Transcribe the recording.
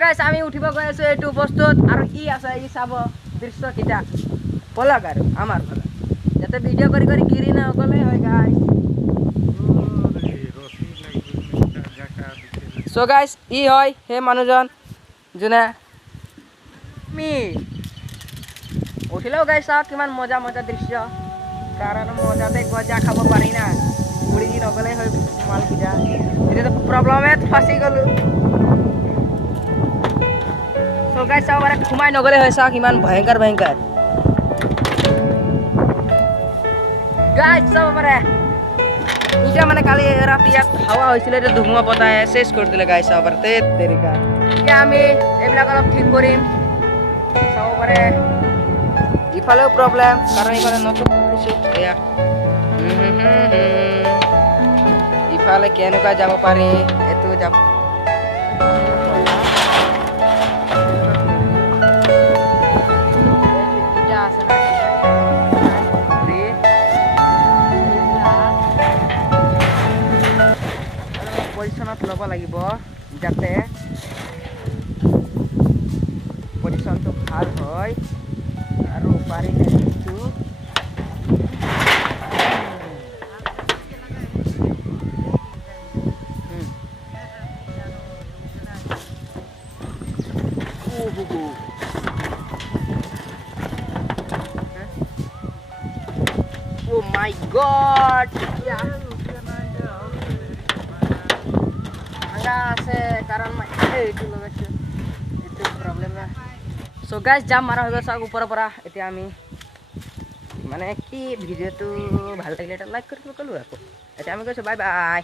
guys আমি উঠিব গৈ আছো এইটো বস্তুত আৰু ই আছে ই চাব দৃশ্য কিটা পলক আৰু আমাৰ পলক যাতে ভিডিও কৰি কৰি গিৰি না অকলে হয় গাইস সো গাইস ই হয় হে মানুহজন যোনে মি উঠিলেও গাইস চাওক কিমান মজা মজা দৃশ্য কাৰণ মজাতে গজা খাব পাৰি না উৰি নগলে হয় মাল কিটা এটা প্ৰব্লেমত ফাঁসি গলো সো গাইস চাও মানে ঘুমাই নগলে হয় চাওক ইমান ভয়ংকৰ ভয়ংকৰ গাইস চাও মানে ইটা মানে কালি ৰাতি ইয়াত হাৱা হৈছিলে যে ধুমুহা বতাহে শেষ কৰি দিলে গাইস চাও পাৰে তে তেৰিকা এতিয়া আমি এইবিলাক অলপ ঠিক কৰিম চাব পাৰে ইফালেও প্ৰব্লেম কাৰণ ইফালে নতুন কৰিছো এয়া ইফালে কেনেকুৱা যাব পাৰি এটো যাব পজিশনত ল'ব লাগিব যাতে পজিশনটো ভাল হয় আৰু পাৰিলে কিন্তু oh my god আছে কাৰণ এইটো লগাইছো এইটো প্ৰব্লেম না সো গাইস জাম মাৰা হৈ গ'ল চাওক ওপৰৰ পৰা এতিয়া আমি মানে কি ভিডিঅ'টো ভাল লাগিলে এটা লাইক কৰিব ক'লো আকৌ এতিয়া আমি কৈছো বাই বাই